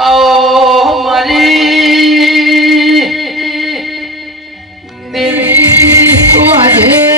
आओ मारी देवी तू आजे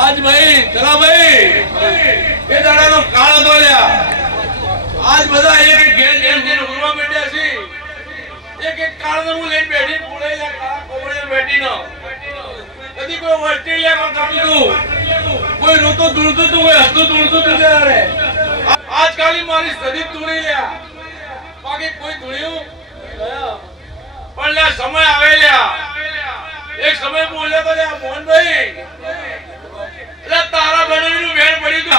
आज भाई चला भाई ये दाड़ा नो काळो तोल्या आज बधा एक घेर घेर घेर उरवा बेट्या सी एक एक काळो मु लेन बेठी पुळेला काळा कोबळे बेठी नो कदी कोई ऑस्ट्रेलिया को कमी कोई रोतो दुळतो तो कोई हसतो दुळतो तो रे आज काली मारी सदी तुड़ी ल्या बाकी कोई दुळियो पण ल्या समय आवेल्या एक समय बोले तो ल्या मोहन भाई तारा बनवीनु वेण पड़ी तो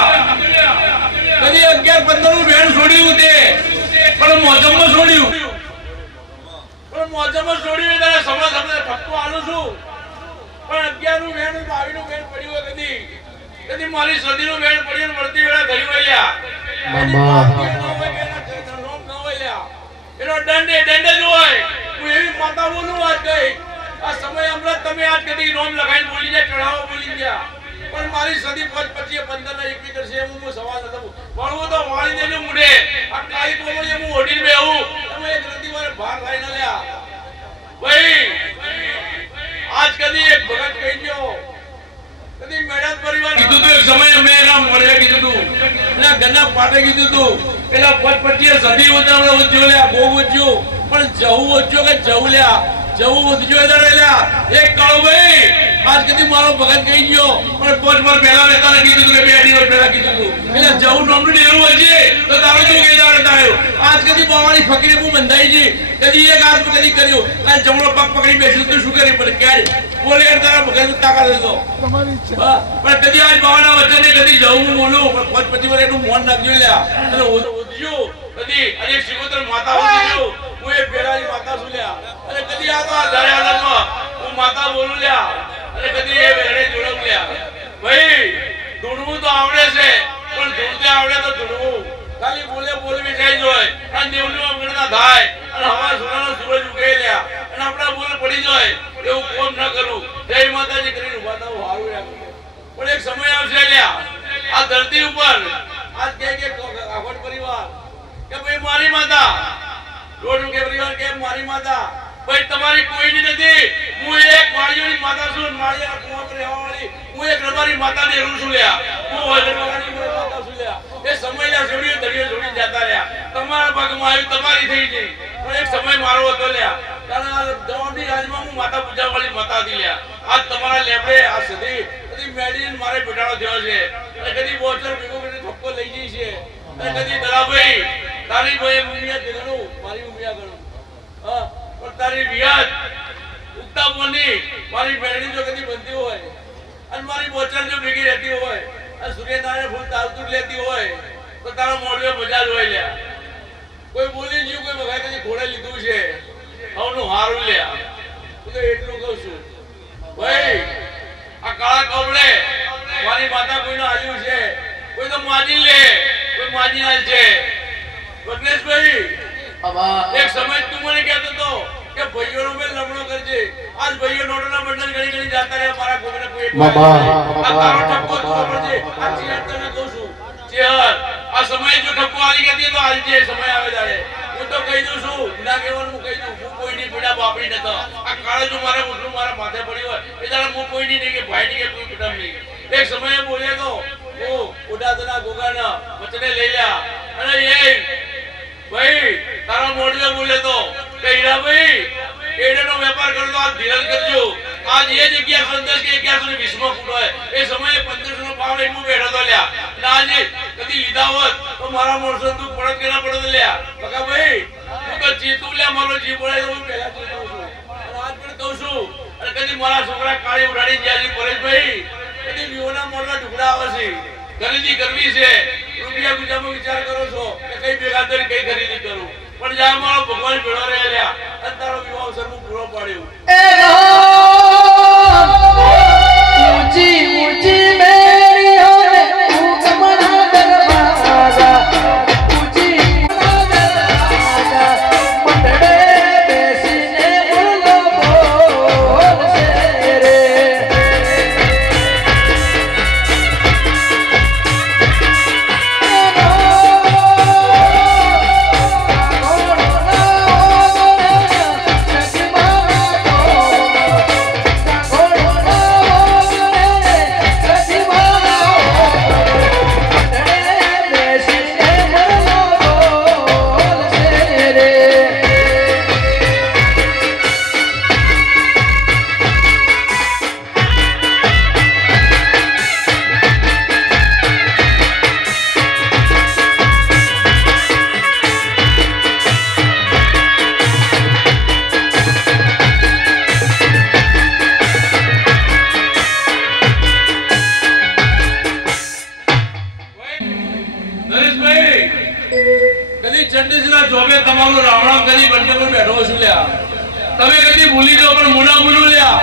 कदी 11-15 નું વેણ છોડ્યું તે પણ મોજમાં છોડ્યું ત્યારે સમય તમને ફટકો આલું છું પણ 11 નું વેણ 22 નું વેણ પડ્યું કદી મારી સદીનું વેણ પડ્યું મળતી વેળા ઘરી વળ્યા મામા નોમ ન વળ્યા એનો દંડે જ હોય હું એવી માતા બોલું આજ ગઈ આ સમય અમૃત તમે આજ કદી નોમ લગાઈને બોલી જાય ચડાવો બોલી ગયા પણ મારી સદી 25 15 ના 21 કરશે હું સવાલ હતો વળવો તો વાળી દેજો મુડે આ કાઈ કોમળે હું ઓઢીને બેહું તમે એક રતિવારે બહાર લાઈન લ્યા ભાઈ આજ કદી એક ભગત કહી ગયો કદી મેળા પરિવાર કીધું તો એક સમય મે એના મોઢે કીધું તું એના ઘરના પાટે કીધું તું પેલા 25 સદી ઉતાવળે ઉજ્યો લ્યા બહુ ઉજ્યો પણ જવું ઉજ્યો કે જવું લ્યા જવું ઉજ્યો દરેલા એક કાળો ભાઈ आज कदी मारो भगत कही गयो पर पोच पर पहला लेता ने कीधुं के बेडी वर पहला कीधुं એટલે જવું નોમનું ડેરું હશે તો તારે તું કે જાણતા આવ્યો આજ કદી બાવાળી ફકીરે હું બંધાઈ જી કદી એક હાથ કદી કર્યો આ જમણો પગ પકડી બેસી તો શું કરી પડે ક્યારે બોલે તારા ભગત તાકાત હતો તમારી ઈચ્છા પણ કદી આજ બાવાના વચને કદી જવું બોલું પણ પોચ પછી વાર એનું મોન નાખજો લ્યા અને ઉજ્યો કદી અને શિવોતર માતા ઉજ્યો હું એ પેલાની માતા સુલ્યા અને કદી આ તો આ દયાલમાં હું માતા બોલું લ્યા અને કદી એ વેડે જોડમ લ્યા ભાઈ ધૂણવું તો આવડે છે પણ ધૂણતે આવડે તો ધૂણવું ખાલી બોલે બોલવી જાય જોય અને દેવનું અમગણના થાય અને હવા સુરાનો સૂરજ ઉગે લ્યા અને આપણા બોલ પડી જાય એવું કોમ ન કરું જય માતાજી કરીને ઉભા થાવ હારું રાખો પણ એક સમય આવશે લ્યા આ ધરતી ઉપર આજ કે આખોટ પરિવાર કે ભાઈ મારી માતા રોડ કે પરિવાર કે મારી માતા ભાઈ તમારી કોઈની નથી હું એક માળીઓની માતા છું માળીયા કુવા પર રહેવાવાળી હું એક રબારી માતાને રૂ છું લ્યા હું વજનવાળાની માતા છું લ્યા એ સમયના છોડીઓ દરિયો છોડી જતા રહ્યા તમારા ભાગમાં આવ્યું તમારી થઈ ગઈ પણ એક સમય મારો હતો લ્યા કારણ આ જવાબની રાજમાં હું માતા પૂજાવાળી માતા હતી લ્યા આજ તમારા લેબડે આ સદી કદી મેડીને મારે બેટાડો થયો છે અને કદી બોચર ભેગો કરીને ઠપકો લઈ જઈ છે અને કદી દલાભાઈ તારી ભાઈ ઉમિયા ગણું મારી ઉમિયા ગણું હા પણ તારી વિયાદ ઉગતા મોની મારી બેડી જો કદી બનતી હોય અને મારી બોચર જો ભેગી રહેતી હોય અને સૂર્યનારાયણ ફૂલ તાલતું લેતી હોય તો તારો મોઢે મજા જ હોય લ્યા કોઈ બોલી જીવ કોઈ વગાઈ કદી ઘોડે લીધું છે હવનું હારું લ્યા તો એટલું કહું છું ભાઈ આ કાળા કવળે મારી માતા કોઈનો આલ્યું છે કોઈ તો માજી લે કોઈ માજી ના છે વગનેશભાઈ એક સમય તું મને કહેતો તો કે ભાઈઓનો મેં લમણો કરજે આજ ભાઈઓ નોટોના બંડલ ગણી ગણી જાતા રહ્યા મારા ગોગને કોઈ મામા આ તારો ટપકો તો પડજે આ ચિરાગ તને કહું છું ચેહર આ સમય જો ઠપકો આલી ગઈ તો આજ જે સમય આવે ત્યારે હું તો કહી દઉં છું ના કહેવાનું હું કહી દઉં હું કોઈની પીડા બાપડી નતો આ કાળે જો મારે ઉઠું મારા માથે પડી હોય એ ત્યારે હું કોઈની નહીં કે ભાઈની કે કોઈ પીડા નહીં એક સમયે બોલ્યા તો હું ઉડાદના ગોગાના વચને લઈ લ્યા અને એ ભાઈ તારા મોઢે બોલે તો કે હીરાભાઈ એડનો વેપાર કરતો આ ધીરજ કરજો આજ એ જગ્યા સંદેશ કે 1120 માં ફૂટ હોય એ સમયે 1500 નો ભાવ લઈને હું બેઠો તો લ્યા આજે કદી લીધા હોત તો મારા મોરસો તું પડત કે ના પડત લ્યા બકા ભાઈ હું તો જીતું લ્યા મારો જીવ બોલે તો હું પહેલા જીતું છું અને આજ પણ કહું છું અને કદી મારા છોકરા કાળી ઉડાડી ગયા છે પરેશભાઈ કદી વિહોના મોરના ટુકડા આવે છે ખરીદી કરવી છે રૂપિયા ગુજામાં વિચાર કરો છો કે કઈ ભેગા કરી કઈ ખરીદી કરું પણ જા મારો ભગવાન ભેળો રહે લ્યા અને તારો વિવાહ અવસર હું પૂરો પાડ્યો ઊંચી ઊંચી મેરીઓ ને ઉગમણા દરવાજા ઊંચી દરવાજા મંડળે બેસીને બોલો બોલશે રે તમે કદી ભૂલી જાઓ પણ મુના મુનું લ્યા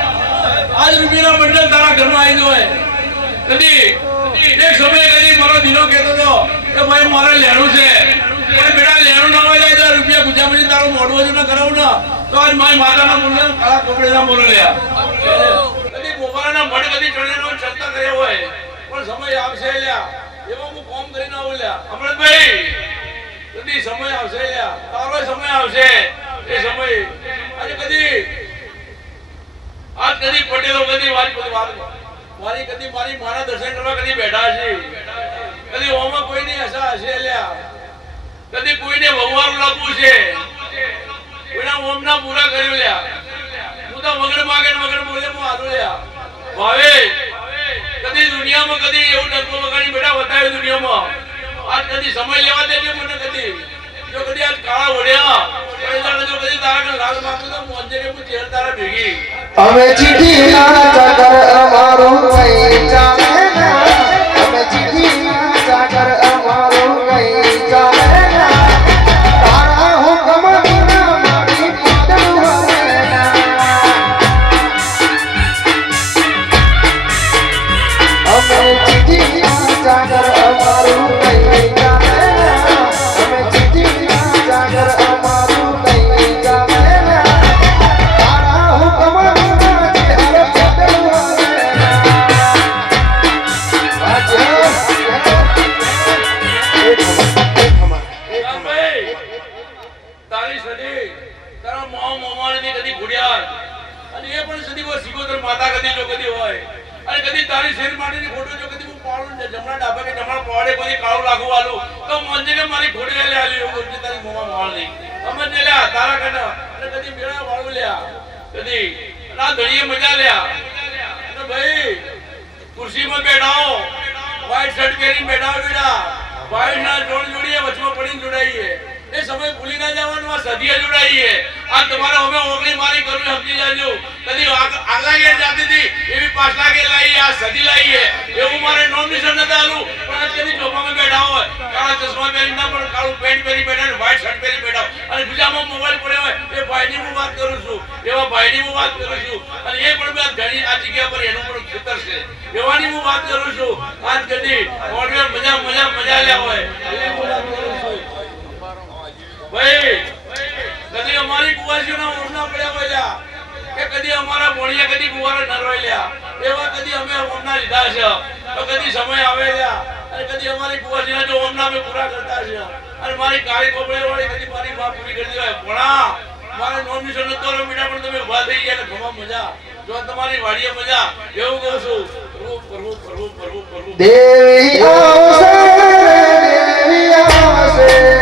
આજ રૂપિયાના બંડલ તારા ઘરમાં આવી જાય કદી એક સમયે કદી મારો દીનો કહેતો હતો કે ભાઈ મારે લેણું છે પણ બેટા લેણું ના હોય તો રૂપિયા ગુજામાંથી તારું મોઢું હજુ ના કરાવું ને તો આજ મારી માતાના મુને કાળા કપડેના મોરો લ્યા કદી ગોપાળાના મઢ કદી ચણેનો ચર્ચા કર્યો હોય પણ સમય આવશે લ્યા એમાં હું કોમ કરીને આવું લ્યા અમૃતભાઈ કદી સમય આવશે લ્યા તારો સમય આવશે એ સમય અને કદી આજ કદી પટેલો કદી મારી કદી મારી મારા દર્શન કરવા કદી બેઠા છે કદી ઓમાં કોઈની આશા હશે લ્યા કદી કોઈને વહવારું લાગવું છે કોઈના ઓમના પૂરા કર્યું લ્યા હું તો વગર માગે ને વગર બોલે હું હાલું લ્યા ભાવે કદી દુનિયામાં કદી એવું ડગો વગાડી બેઠા બતાવ્યું દુનિયામાં આજ કદી સમય લેવા દેજો મને કદી જો કદી આજ કાળા વડ્યા જો કદી તારા લાલ માગું તો મોજે કે હું ચેર તારા ભેગી અમે ચીઠી ના ચાકર અમારું કઈ ચાલે ના અમે ચીઠી ના ચાકર અમારું કઈ ચાલે ના તારા હુકમ વિના મારી પાદળ વરે ના અમે ચીઠી ના ચાકર અમારું કઈ ચાલે ના અમે ચીઠી ના ચાકર અમારું કઈ ચાલે ના તારા હુકમ તારી સદી તારા મોં મોમાની કદી ઘુડિયાર અને એ પણ સદી કો સિકોતર માતા કદી જો કદી હોય અને કદી તારી શેર માટીની ફોટો જો કદી હું પાડું ને જમણા ડાબે કે જમણા પાડે કોઈ કાળું લાગુ વાલું તો મંજે કે મારી ઘોડી લે આલી એવું કે તારી મોમાં માળ નહીં સમજ લે તારા કને અને કદી મેળા વાળું લ્યા કદી ના ધણીએ મજા લ્યા અને ભાઈ ખુરશીમાં બેઠાઓ વ્હાઈટ શર્ટ પહેરીને બેઠાઓ બેટા વ્હાઈટ ના જોડ જોડીએ વચમાં પડીને જોડાઈએ એ સમય ભૂલી ના જવાનું આ સદીએ જોડાઈએ આ તમારા અમે ઓગળી મારી કરું સમજી જાજો કદી આગલા ગેર જાતી હતી એવી પાછલા ગેર લાવી આ સદી લાવીએ એવું મારે નોમિનેશન નતા આલું પણ આજ કદી ચોપામાં બેઠા હોય કાળા ચશ્મા પહેરી ના પણ કાળું પેન્ટ પહેરી બેઠા ને વ્હાઈટ શર્ટ પહેરી બેઠા અને બીજામાં મોબાઈલ પડ્યો હોય એ ભાઈની હું વાત કરું છું એવા ભાઈની હું વાત કરું છું અને એ પણ મેં ઘણી આ જગ્યા પર એનું પણ ખેતર છે એવાની હું વાત કરું છું આજ કદી ઓડિયો મજા મજા મજા લ્યા હોય એવી હું વાત કરું છું ભાઈ કદી અમારી કુવાસીઓના ઓરણા પડ્યા હોય કે કદી અમારા ભોણિયા કદી કુવારા ન રોય લ્યા એવા કદી અમે ઓરણા લીધા છે તો કદી સમય આવે લ્યા અને કદી અમારી કુવાસીના જો ઓમ નામે પૂરા કરતા છે અને મારી કાળી કોપડી વાળી કદી મારી માં પૂરી કરી દેવાય ભણા મારે નોમિનેશન નતો મીઠા પણ તમે ઉભા થઈ ગયા ઘણા મજા જો તમારી વાડીએ મજા એવું કહું છું પ્રભુ પ્રભુ પ્રભુ પ્રભુ પ્રભુ દેવી આવશે દેવી આવશે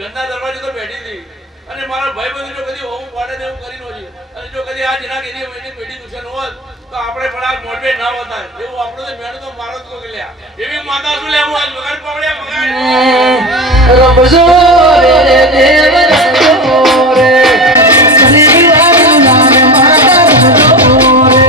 ગંદા દરવાજે તો બેઠી હતી અને મારા ભાઈ બંધ જો કદી હોવું પાડે ને એવું કરી નોજી અને જો કદી આ જીના એની પેઢી દુશ્મન હોત તો આપણે પણ આ મોઢે ના હોતા એવું આપણો તો મેળ તો મારો જ કોકલ્યા એવી માતા શું લેવું આજ વગર પકડ્યા પકડ રમજો રે દેવ રમજો રે સલી નામ માતા રમજો રે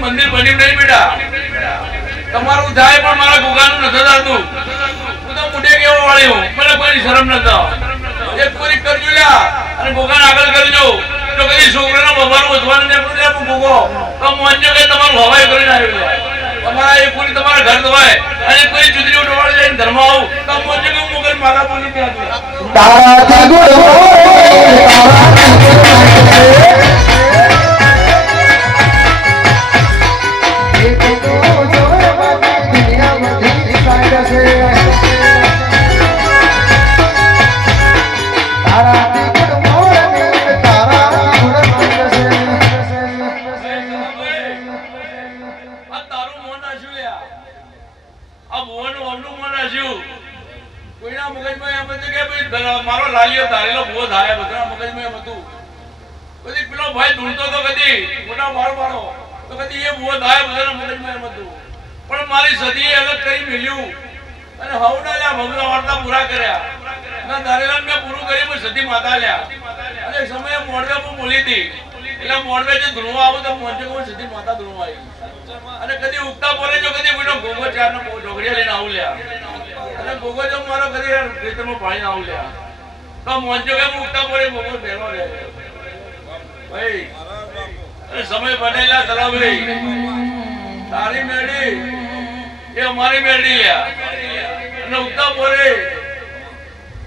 મંદિર બની નહીં બેટા તમારું થાય પણ મારા ગુગાનું નથી થતું હું તો મોઢે કેવો વાળી હું મને કોઈ શરમ નથી એક પૂરી કરજો લ્યા અને ગુગાને આગળ કરજો તો કદી છોકરાના બબારું વધવાનું ને હું ગુગો તો મોંજો કે તમારું હવાઈ કરીને આવ્યું તમારા એક પૂરી તમારા ઘર દવાય અને કોઈ ચૂંટણી ઉઠવાડી જઈને ઘરમાં આવું તો મોંજો કે હું મોગલ મારા બોલી ત્યાં તારાથી ગુડ મારો લાલિયો ધારેલો ભૂવો થાય બધા મગજમાં એમ હતું કદી પેલો ભાઈ ઢૂંઢતો તો કદી મોટા વાળ વાળો તો કદી એ ભૂવો થાય બધા મગજમાં એમ હતું પણ મારી સદીએ અલગ કરી મેલ્યું અને હવના લ્યા ભગલા વાર્તા પૂરા કર્યા ના ધારેલા મેં પૂરું કર્યું પણ સદી માતા લ્યા અને સમયે મોડવે હું બોલી હતી એટલે મોડવે જે ધ્રુવ આવું તો મોંજે હું સદી માતા ધ્રુવ આવી અને કદી ઉગતા બોલે જો કદી કોઈનો ગોગો ચારનો ઢોકળિયા લઈને આવું લ્યા અને ગોગો જો મારો કદી ખેતરમાં પાણી આવું લ્યા તો મોંજો કે ઉગતા બોલે ગોગો ભેરો રે ભાઈ અરે સમય બનેલા તલાવ ભાઈ તારી મેળી એ અમારી મેળી લ્યા અને ઉગતા બોલે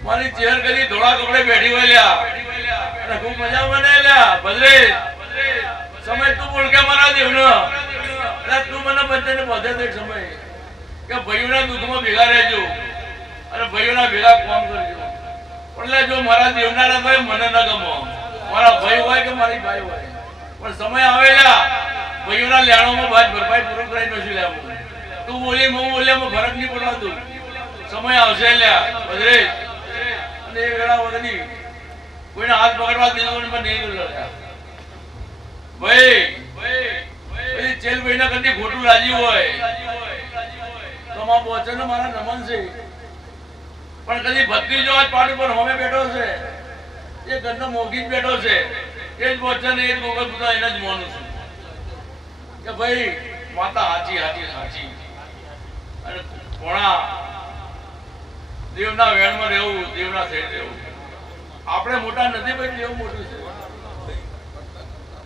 મારી ચેર કરી ધોળા કપડે બેઠી હોય લ્યા અને ખૂબ મજા બને લ્યા ભદ્રે સમય તું બોલ કે મારા દેવનો એટલે તું મને બધાને બધે દે સમય કે ભાઈઓના દુઃખમાં ભેગા રહેજો અને ભાઈઓના ભેગા કામ કરજો એટલે જો મારા દેવના ના ભાઈ મને ન ગમો મારા ભાઈ હોય કે મારી ભાઈ હોય પણ સમય આવેલા ભાઈઓના લેણોમાં બાદ ભરપાઈ પૂરો કરી નથી લેવું તું બોલી હું બોલ્યામાં ફરક નહીં પડવાતું સમય આવશે લ્યા ભદ્રે અને એ વેળા વગરની કોઈને હાથ પકડવા દીધો પણ નહીં લડ્યા ભાઈ ચેલ ભાઈના કદી ખોટું રાજી હોય તો મારા વચન મારા નમન છે પણ કદી ભક્તિ જો આજ પાડી પર હોમે બેઠો છે એ ઘરનો મોગી જ બેઠો છે એ જ વચન એ જ મોગલ બધા એને જ માનું છું કે ભાઈ માતા હાચી હાચી હાચી અને કોણા દેવના વેણમાં રહેવું, દેવના થઈ રહેવું. આપણે મોટા નથી ભાઈ, દેવ મોટું છે.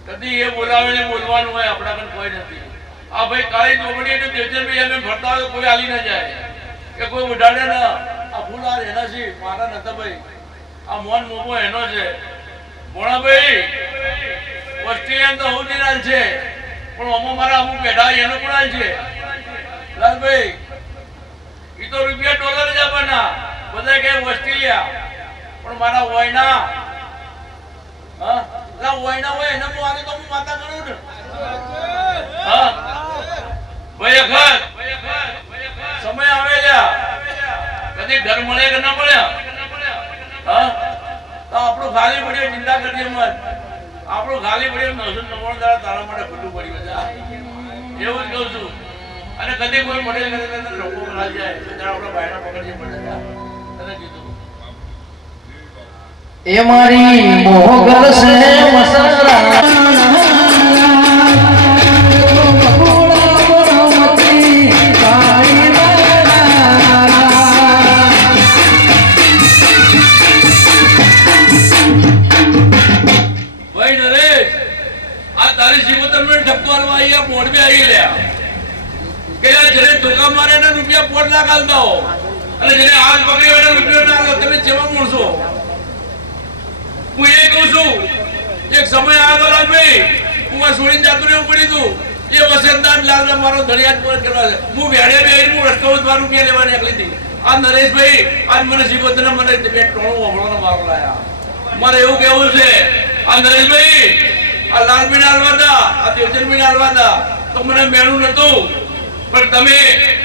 કદી એ બોલાવે ને બોલવાનું હોય, આપણા કન કોઈ નથી. આ ભાઈ કાળી ચોપડી અને દેવચંદભાઈ એમ ફરતા હોય કોઈ હાલી ના જાય કે કોઈ ઉડાડે ના. આ ફૂલ આ એના છે, મારા નતા ભાઈ. આ મોન મોમો એનો છે. ભોણાભાઈ ઓસ્ટ્રેલિયન તો હું નિરાલ છે, પણ અમો મારા અમુક બેઠા એનો પણ હાલ છે. લાલભાઈ ઈ તો રૂપિયા ડોલર જ આપવાના, બધા કે ઓસ્ટ્રેલિયા, પણ મારા વયના હા વયના હોય એને હું આને તો હું માતા ગણું ને. હા ભાઈ અખર સમય આવે લ્યા, કદી ઘર મળે કે ના મળ્યા. હા તો આપણું ખાલી પડ્યું, ચિંતા કરજે મત. આપણું ખાલી પડ્યું 999 દાડા તારા માટે ખુલ્લું પડ્યું છે, એવું જ કહું છું. અને કદી કોઈ મળે કરે લોકો રાજી જાય તો આપણા ભાઈના પકડીએ પડે તને કીધું એ મારી મોગલ છે મસરા ભાઈ નરેશ, આ તારી જીવતર મેં ઠપકો આલવા આવી, આ મોડબે આવી લ્યા કે જેને ધોકા મારે ને રૂપિયા 5 લાખ આલતા હો, અને જેને હાથ પકડ્યો એને રૂપિયો ના આલો. તમે જેવા માણસો. હું એ કહું છું, એક સમય આવ્યો લાલભાઈ, હું આ છોડીને જાતું રહેવું પડ્યું હતું. એ વસંતદાન લાલ મારો ધડિયાત પર કરવા છે. હું વેડે બેહીને હું રસ્તો ઉપર રૂપિયા લેવા નીકળી હતી. આ નરેશભાઈ આજ મને શીખોતને મને બે ટોણું વમળોનો મારો લાયા. મારે એવું કહેવું છે, આ નરેશભાઈ આ લાલભાઈ ના હાલવાતા, આ દેવચંદભાઈ ના હાલવાતા તો મને મેળું નતું, પણ તમે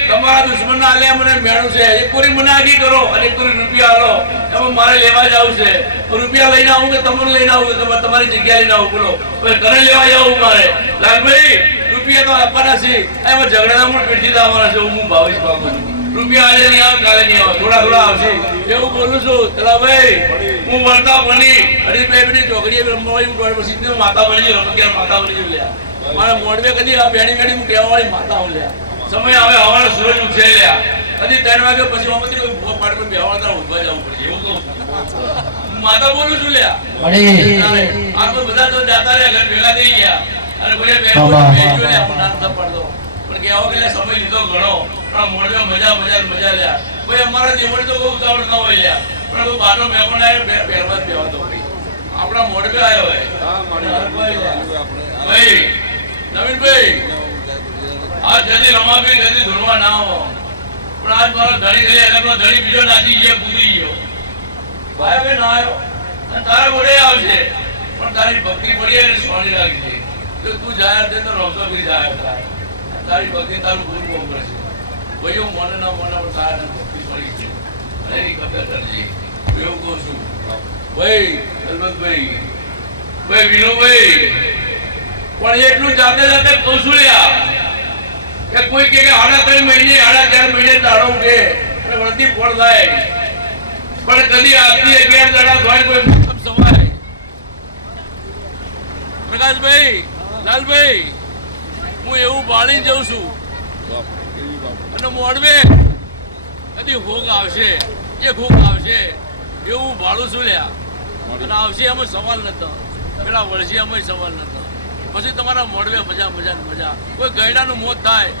તમારા દુશ્મન ના આલ્યા મને મેળું છે. એક કોરી મને આગી કરો અને એક કોરી રૂપિયા આલો. એમાં મારે લેવા જવું છે. રૂપિયા લઈને આવું કે તમને લઈને આવું કે તમારી જગ્યા લઈને આવું? બોલો હવે ઘરે લેવા જવું મારે. લાલભાઈ રૂપિયા તો આપવાના છે, એમાં ઝઘડાના મૂળ પેઢી આવવાના છે. હું ભાવીશ બાબુ રૂપિયા આજે નહીં આવે, કાલે નહીં આવે, થોડા થોડા આવશે એવું બોલું છું. ચલા ભાઈ હું વળતા બની હરીભાઈ બની ચોકડીએ રમવા પછી માતા બની રમત માતા બની લ્યા. મારા મોડવે કદી આ બેડી બેડી હું કહેવા વાળી માતા હું લ્યા. સમય આવે હવાનો સૂરજ ઉઠે લ્યા, કદી 3 વાગે પછી આમાંથી કોઈ ભૂખો પાડે બેહવાના ઉભા જવું પડશે એવું કહું. માતા બોલું છું લ્યા. આ તો બધા તો જાતા રહ્યા, ઘર ભેગા થઈ ગયા અને બોલે બેજો લ્યા, હું ના નતા પડતો પણ કે આવો કે સમય લીધો ઘણો. પણ મોડવે મજા મજા મજા લ્યા. ભાઈ અમારા જીવન તો કોઈ ઉતાવળ ન હોય લ્યા, પણ કોઈ બારનો મહેમાન આવ્યો પહેરવા જ બેવાતો ભાઈ. આપણા મોડવે આવ્યો હોય ભાઈ નવીનભાઈ, આ જલ્દી રમાવી જલ્દી ધોળવા ના આવો. પણ આજ મારો ધણી ગયો એટલે ધણી બીજો નાચી ગયો, કૂદી ગયો. ભાઈ હવે ના આવ્યો અને તારા વડે આવશે, પણ તારી ભક્તિ પડી એને સોની રાખજે. જો તું જાય તે તો રમતો ફરી જાય, તારી ભક્તિ તારું પૂરું કામ કરશે. ભાઈ હું મને ના મને પણ તારા ભક્તિ પડી છે અને એની કદર કરજે એવું કહું છું. ભાઈ અલબતભાઈ, ભાઈ વિનુભાઈ પણ એટલું જાતે જાતે કહું છું લ્યા કે કોઈ કે 3.5 મહિને 4.5 મહિને દાડો ઉઠે અને વળતી ફળ થાય, પણ કદી આજથી 11 દાડા થાય કોઈ મતલબ સમાય. પ્રકાશભાઈ લાલભાઈ હું એવું બાળી જઉં છું અને મોડવે કદી ભોગ આવશે, એ ભોગ આવશે એવું ભાડું છું લ્યા. અને આવશે એમાં સવાલ નતો, પેલા વળશે એમાં સવાલ નતો. પછી તમારા મોડવે મજા મજા મજા. કોઈ ગયડાનું મોત થાય,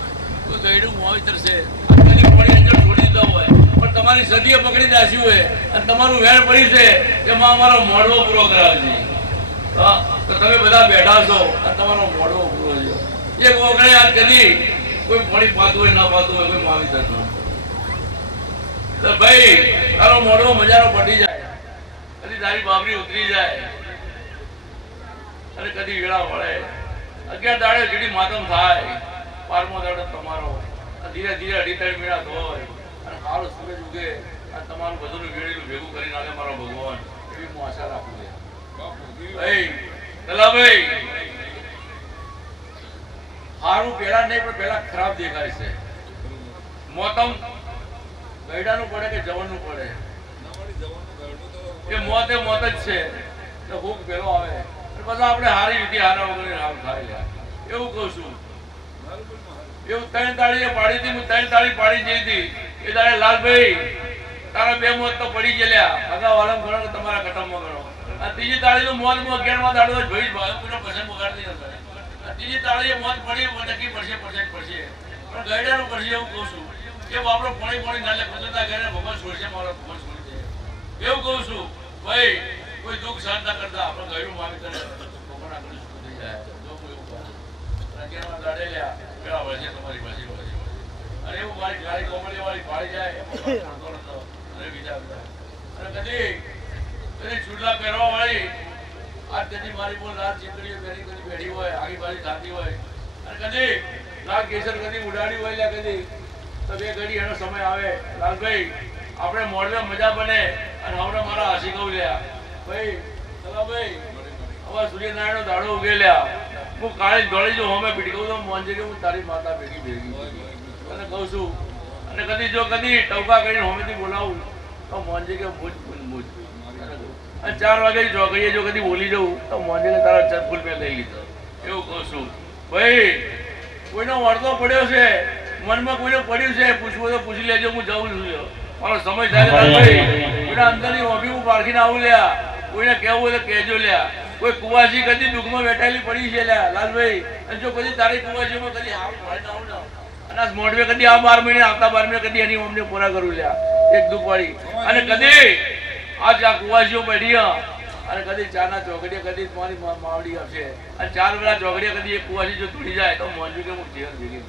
કોઈ ગયડું વાવેતર છે પાણી અંદર છોડી દીધા હોય, પણ તમારી સદીએ પકડી નાખ્યું હોય અને તમારું વેણ પડ્યું છે કે માં અમારો મોડવો પૂરો કરાવશે. હા તો તમે બધા બેઠા છો અને તમારો મોડવો પૂરો છે. એક ઓગણે આજ કદી કોઈ પાણી પાતું હોય ના પાતું હોય કોઈ વાવેતર ન. તો ભાઈ તારો મોડવો મજાનો પડી જાય, કદી તારી બાબરી ઉતરી જાય અને કદી વેળા વળે. 11 દાડે જેડી માતમ થાય, 12મો દાડો તમારો ધીરે ધીરે 2.5 મેળા ધોય અને સારો સૂરજ ઉગે અને તમારું બધું વેળેલું ભેગું કરીને આલે મારો ભગવાન, એવી હું આશા રાખું છું. ભાઈ કલાભાઈ સારું પેલા નહીં પણ પેલા ખરાબ દેખાય છે. મોતમ ગયડાનું પડે કે જવાનનું પડે, એ મોત જ છે. તો ભૂખ પેલો આવે પછી આપણે હારી રીતે હારા વગર હાલ ખાઈ લે એવું કહું છું. એવું 3 તાળીએ પાડી હતી, હું 3 તાળી પાડી જઈ હતી એ દાડે લાલભાઈ તારા બે મોત તો પડી ગયેલા અગા વાળા ગણો કે તમારા કટમમાં ગણો આ ત્રીજી તાળીનું મોત મો 11મા દાડો જ ભઈ ભાઈ પૂરો પસંદ બગાડતી નથી આ ત્રીજી તાળીએ મોત પડી નક્કી પડશે પણ ગઈડાનું પડશે એવું કહું છું કે આપણો પાણી નાલે કુદરતા ઘરે ભગવાન છોડશે મારો ભગવાન છોડશે એવું કહું છું ભાઈ કોઈ દુઃખ સહન ના કરતા આપણે ગયડું માગ કરે ભગવાન આગળ થઈ જાય જો કોઈ એવું કરે 11મા દાડે લ્યા કેવા વર્ષે તમારી પાસે અને એવું મારી ગાડી કોમળી વાળી પાડી જાય અને બીજા અને કદી છૂટલા પહેરવા વાળી આ તેથી મારી બોલ રાત ચીતડીઓ પહેરી કદી બેઠી હોય આગી બાજી થતી હોય અને કદી લાલ કેસર કદી ઉડાડી હોય લ્યા કદી તો બે ઘડી એનો સમય આવે લાલભાઈ આપણે મોડવે મજા બને અને હમણાં મારા હાસી કહું લ્યા ભાઈ ભાઈ હવે સૂર્યનારાયણનો દાડો ઉગેલ્યા હું કાળી દોડી જો હમે પીડી કહું તો મોંજે કે હું તારી માતા ભેગી અને કહું છું અને કદી જો કદી ટવકા કરીને હોમેથી બોલાવું તો મોંજે કે મુજ અને 4 વાગે ચોકડીએ જો કદી બોલી જવું તો મોંજે કે તારા ચરફૂલ મેં લઈ લીધો એવું કહું છું ભાઈ કોઈનો વળતો પડ્યો છે મનમાં કોઈને પડ્યું છે પૂછવું તો પૂછી લેજો હું જઉં છું મારો સમય થાય ભાઈ કોઈના અંદરની હોબી હું પારખીને આવું લ્યા કોઈને કહેવું હોય તો કહેજો લ્યા કોઈ કુવાસી કદી દુઃખમાં બેઠેલી પડી છે લ્યા લાલભાઈ અને જો કદી તારી કુવાસીમાં કદી હાવ ભરી ના આવું ને અને મોઢવે કદી આ 12 મહિને આવતા 12 મહિને કદી એની અમને પૂરા કરું લ્યા એક દુઃખ વાળી અને કદી આજ આ કુવાસીઓ બેઠી અને કદી ચાના ચોકડીએ કદી મારી માવડી આવશે અને 4 વેળા ચોકડીએ કદી એક કુવાસી જો તૂટી જાય તો મોંજુ કે હું જીવન ભેગી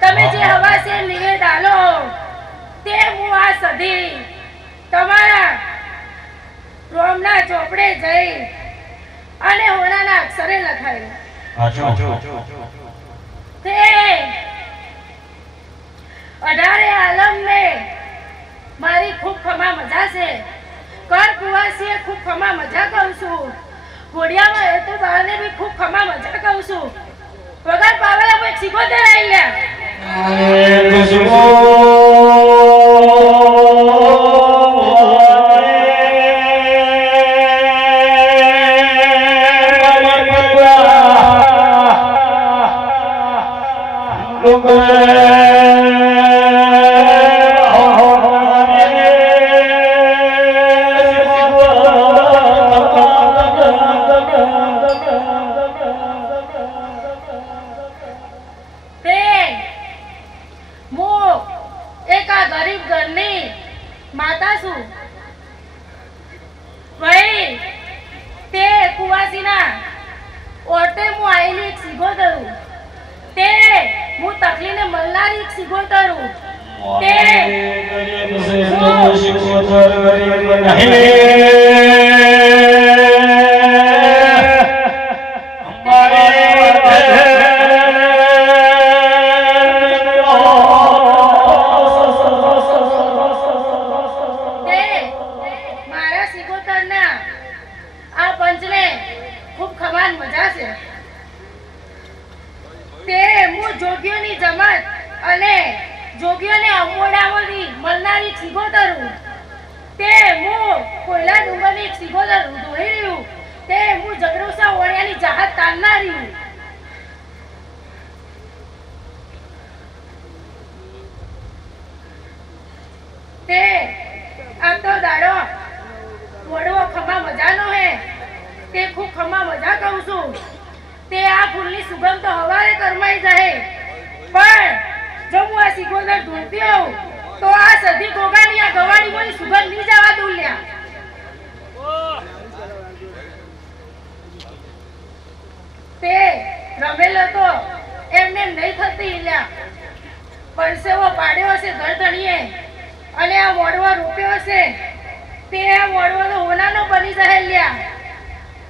તમે જે હવાસે નિવેદ આલો તે હું આ સધી તમારા રોમના ચોપડે જઈ અને હોનાના અક્ષરે લખાયું. તે 18 આલમને મારી ખૂબ ખમા મજા છે. કર કુવાસીએ ખૂબ ખમા મજા કહું છું. ઘોડિયામાં હેતુ બાળને બી ખૂબ ખમા મજા કહું છું. વગર પાવેલા કોઈ સિગોતેર આવી લ્યા. માતા છું ભાઈ. તે કુવાસીના ઓટે હું આયેલી એક સિગોતરું. તે હું તકલીને મળનારી એક સિગોતરું. તે જોગીઓની જમાત અને જોગીઓને અમોડાઓની મળનારી સિગોતરું. તે હું કોયલા ડુંગરની સિગોતરું દોડી રહ્યું. તે હું જગરોસા ઓળિયાની જહાજ તારનારી. તે આ તો દાડો વડવો ખમા મજાનો હે. તે ખૂબ ખમા મજા કહું છું. તે આ ફૂલની સુગંધ તો હવારે કરમાઈ જાય. પણ જો હું આ સિગોતર ઢૂંઢતી હોઉં તો આ સધી ગોગાની આ ગવાડીઓની સુગંધ નહીં જવા દઉં લ્યા. તે રમેલો તો એમને નહીં થતી લ્યા. પરસેવો પાડ્યો હશે ગરધણીએ અને આ મોડવો રોપ્યો હશે. તે આ મોડવો તો હોનાનો બની જાય લ્યા.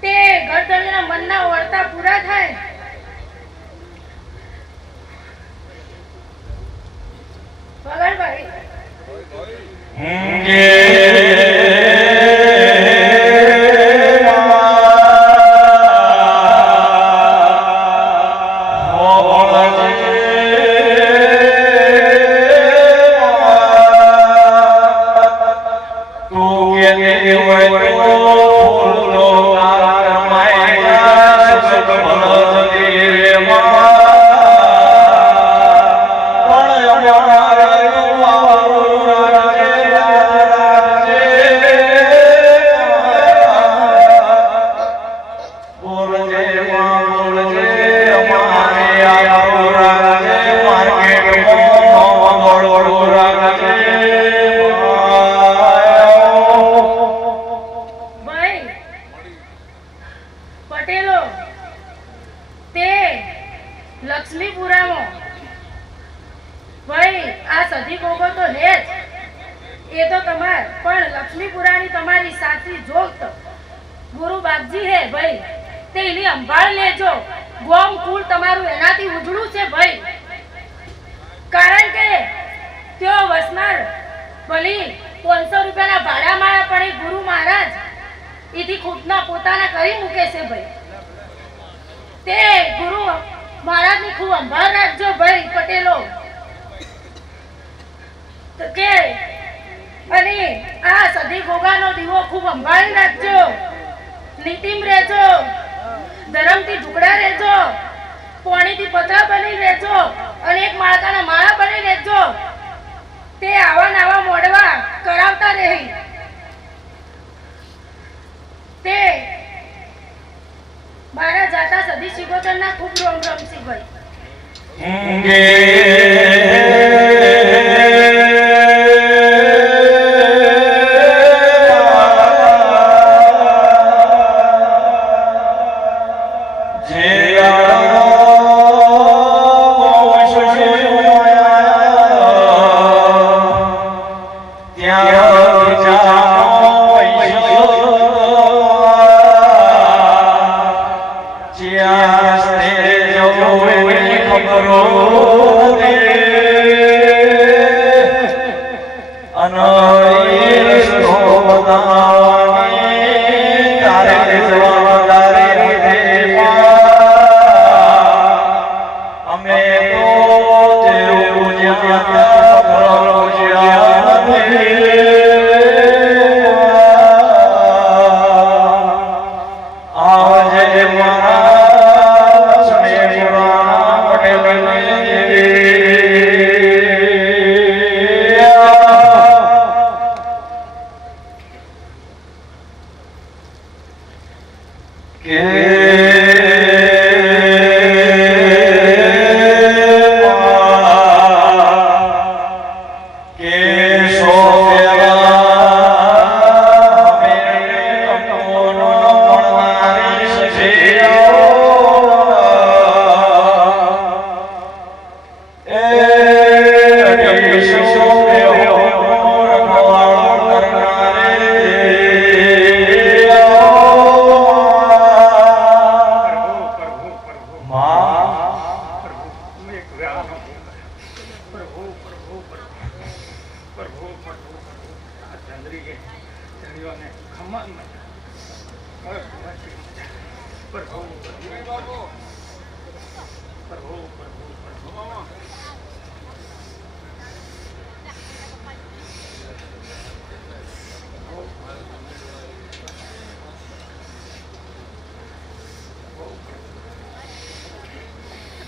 તે ગરધણીના મનના વળતા પૂરા થાય. વગરભાઈ લક્ષ્મીપુરામાં ભાઈ આ સધી ગોગો તો હે જ. એ તો તમાર પણ લક્ષ્મીપુરાની તમારી સાચી જોગ ગુરુ બાપજી હે ભાઈ. તે એની સંભાળ લેજો. ગોમ કુળ તમારું એનાથી ઉજળું છે ભાઈ. કારણ કે તેઓ વસનાર ભલી 500 રૂપિયાના ભાડા માળા પણ એ ગુરુ મહારાજ ખુશીથી ખુદના પોતાના કરી મૂકે છે ભાઈ. તે ગુરુ મહારાજની ખૂબ સંભાળ રાખજો ભાઈ પટેલો. તો કે અને આ સધી ગોગાનો દીવો ખૂબ સંભાળી રાખજો. નીતિમ રહેજો, ધર્મથી ઢુકડા રહેજો, પાણીથી પતરા બની રહેજો અને એક માળકાના માળા બની રહેજો. તે આવા નવા મોડવા કરાવતા રહી. તે મારા જાતા સદી શિગોતરના ખૂબ રોમ રમસી ભાઈ.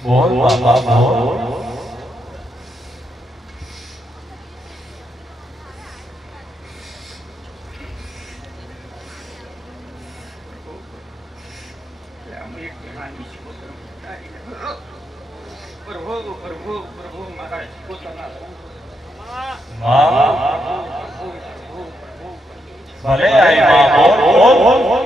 બોલ બાબા બોલ. ભલે આઈ બોલ બોલ બોલ.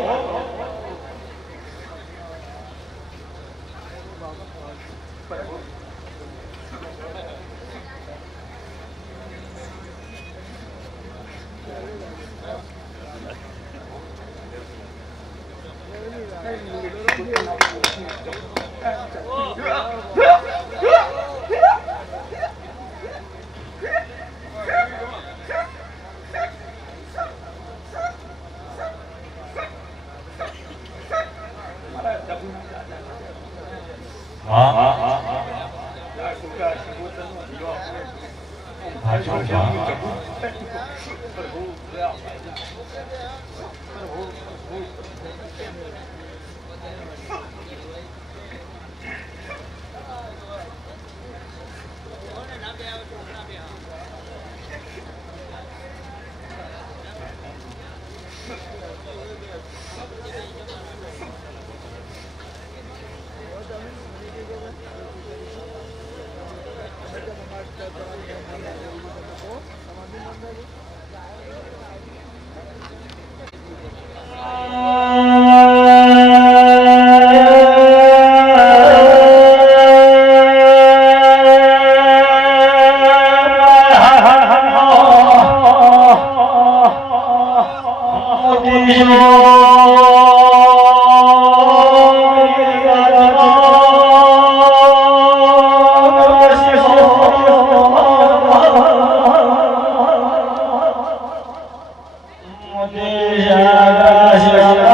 જય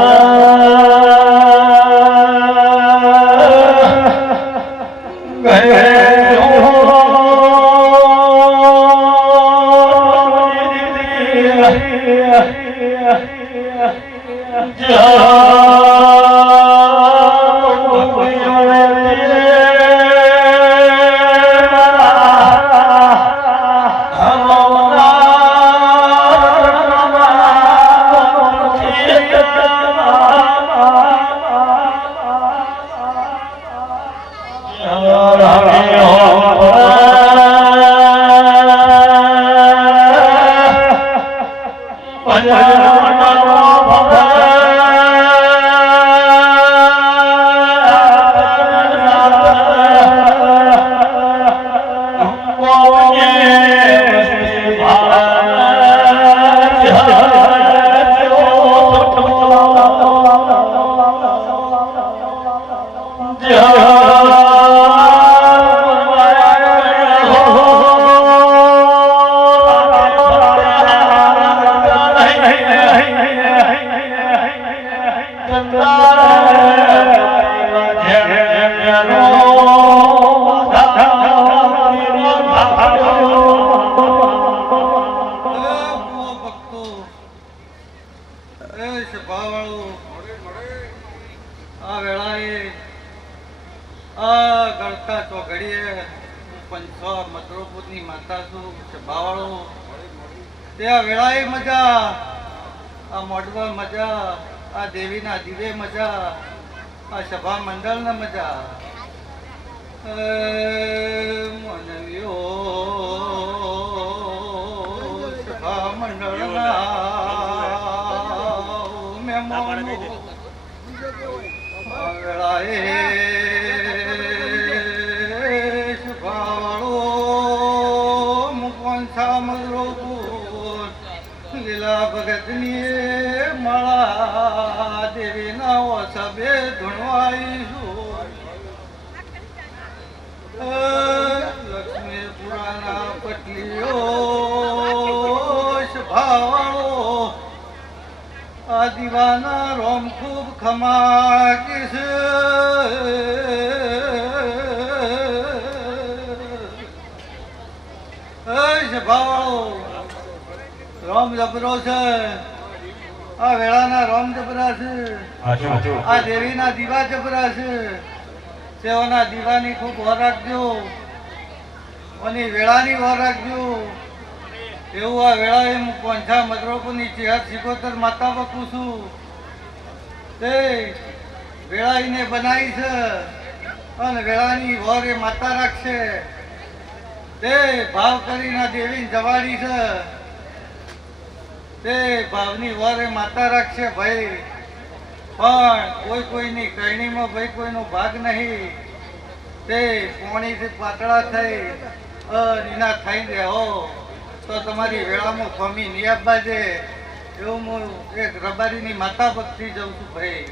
આ વેળાએ આ ગળતા ચોઘડીએ પંચો મદ્રોપુરની માતા છું સભાવાળો તે આ વેળાએ મજા આ મોઢવા મજા આ દેવીના દીવે મજા આ સભા મંડળના મજા મનવ્યો સભા મંડળના મહેમાનો વેળાએ સભાવાળો મુકોંસા મધરોપુર લીલા ભગતની માળા દેવીના ઓસબે ધૂણવાઈશું લક્ષ્મીપુરાના પટીઓ સભાવાળો આ દીવાના રોમ ખૂબ ખમાકી છે સભાવાળો રોમ જબરો છે આ વેળાના રોમ જબરા છે આ દેવીના દીવા જબરા છે તેઓના દીવાની ખૂબ વાર રાખજો અને વેળાની વાર રાખજો એવું આ વેળાએ હું પોંછા મદ્રોપુરની ચેહર સિકોતર માતા બકું છું તે વેળાઈને બનાવી છે અને વેળાની વર એ માતા રાખશે તે ભાવ કરીને દેવી જવાડી છે તે ભાવની વર એ માતા રાખશે ભાઈ પણ કોઈની કહેણીમાં ભાઈ કોઈનો ભાગ નહીં તે પોણીથી પાતળા થઈ એના થઈ રહો તો તમારી વેળામાં ખમી નહીં આપવા દે એવું હું એક રબારીની માતા ભક્તિ જઉં છું ભાઈ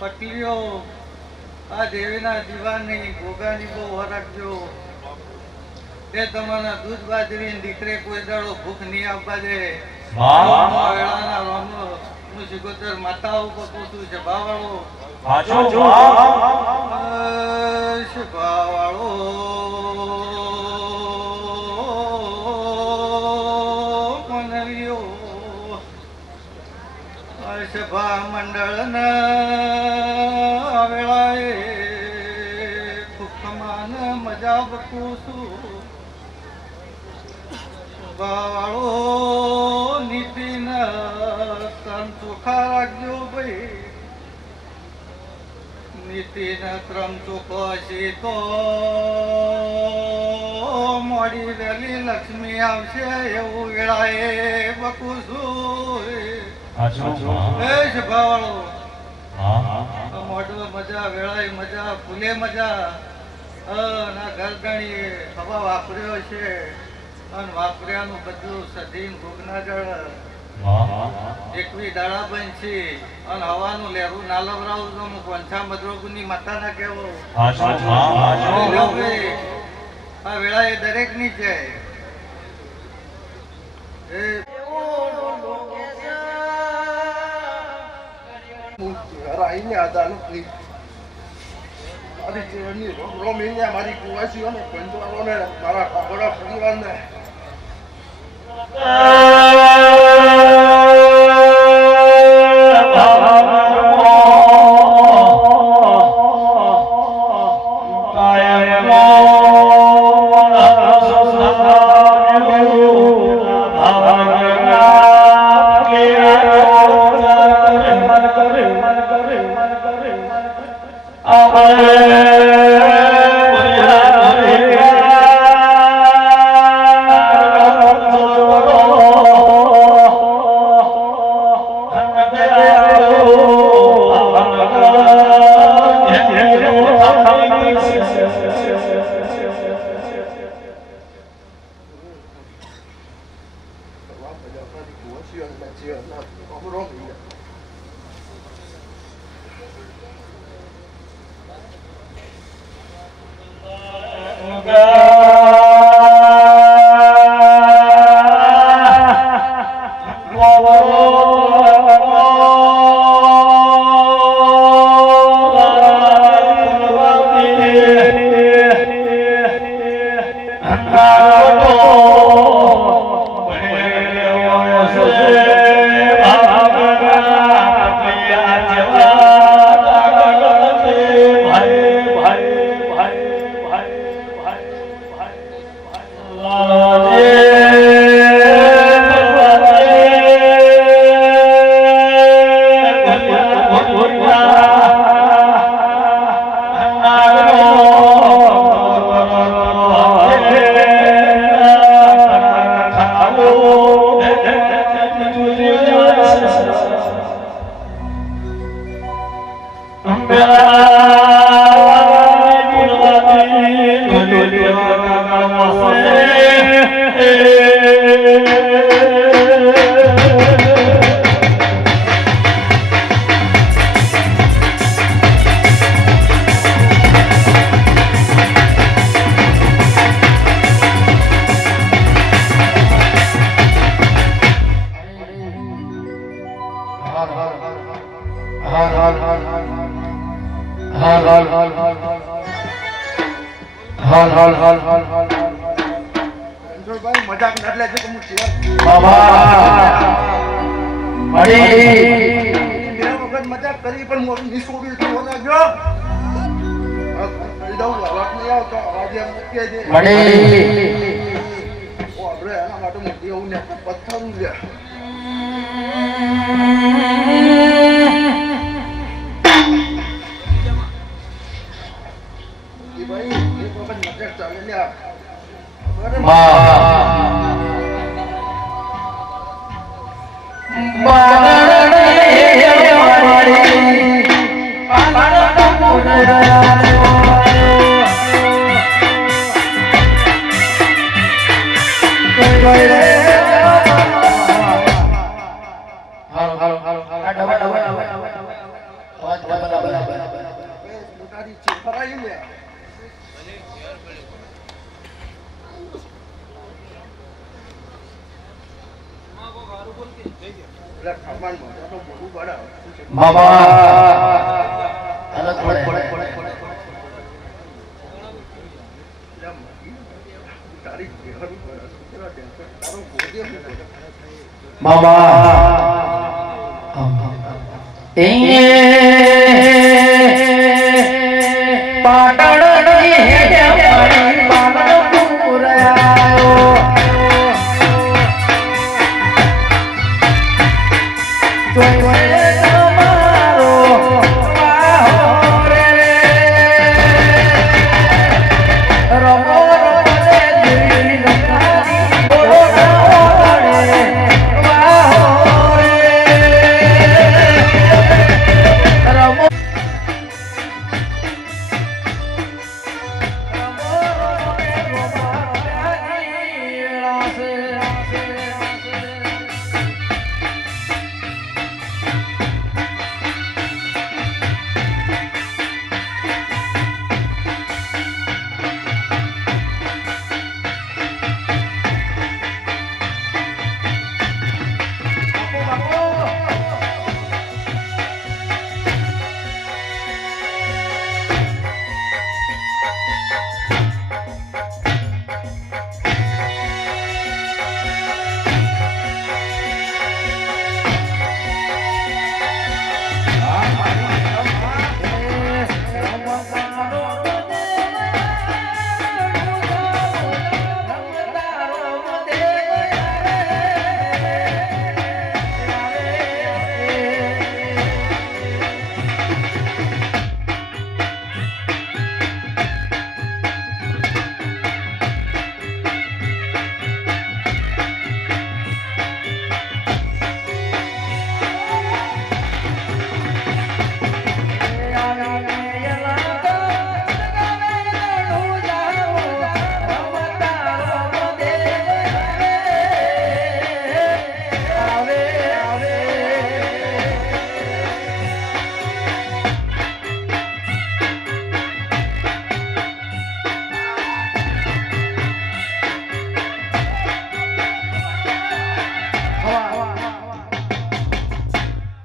પટલીઓ આ દેવીના દીવાની ભોગાની બહુ રાખજો તે તમારા દૂધ બાજરી દીકરે કોઈ દાડો ભૂખ નહીં આપવા દે વેળાના રોમ હું સિકોતર માતાઓ પકું છું સભાવાળો સભાવાળો મનવ્યો સભા મંડળના વેળાએ સુખમાન મજા બકું છું સભાવાળો નીતિન તન ચોખા રાખજો ભાઈ નીતિન ક્રમ ચોખ્ખો છે તો મોડી વહેલી લક્ષ્મી આવશે એવું વેળાએ બકું છું એ સભાવાળો મોઢું મજા વેળાએ મજા ફૂલે મજા ના ઘરગણી હવા વાપર્યો છે અને વાપર્યાનું બધું સધીન ભોગના જળ એકવી દાડા બંધ છે અને હવાનું લેરું ના લવરાવું તો હું પંચા મદરોગની માતા ના કેવો આ વેળાએ દરેક ની છે મારી કુવાસીઓ ને પંચવાળો ને મારા કાપડા પરિવાર ને મજાક ના લેજો કે હું વખત મજાક કરી પણ મોટું નિષ્ઠોડ્યું થયો લાગ્યો અવાજ નહીં આવતો અવાજ એમ મૂકે છે આપણે એના માટે મૂકી આવું ને પથ્થર લે ભાઈ એક વખત મજાક ચાલે લ્યા પાટણની હેડે મારી બાલનપુર આવ્યો. જોઈને તમારો વાહો રે રમો રમલે દિલ રમવાની બોલો ના ઓળે વાહો રે રમો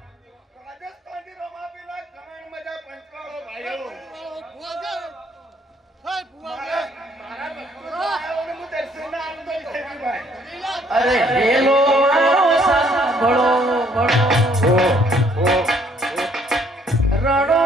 રાજસ્થાનથી રમાપીલા ઘણા મજા પંચવાળો ભાઈઓ. મારા ભક્તો આવ્યો ને હું દર્શનના આનંદ થઈ ગયો ભાઈ. અરે હેલો મારો સાંભળો ભળો રડો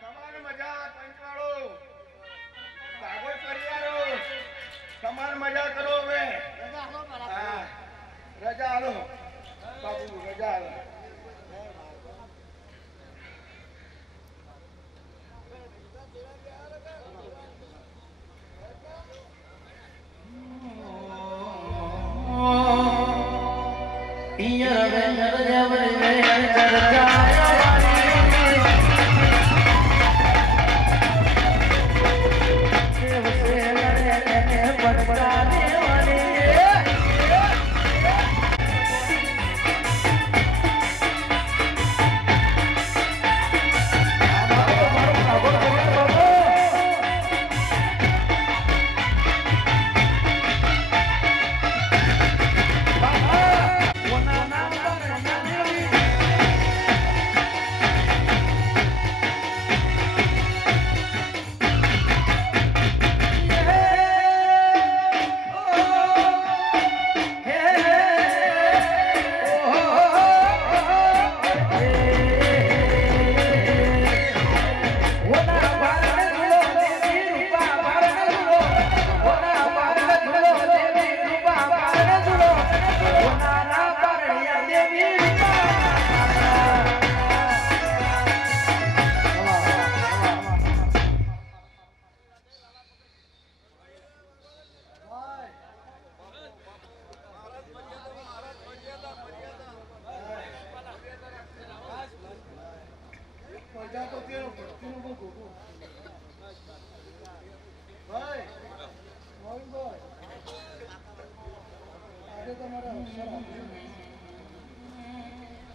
તમારે મજા પંચવાળો. ભાગવત પરિવારો તમારે મજા કરો હવે. હા, રજા આલો બાપુ, રજા આલો. પિયર બેનર જવરી મેર ચર્ચાયા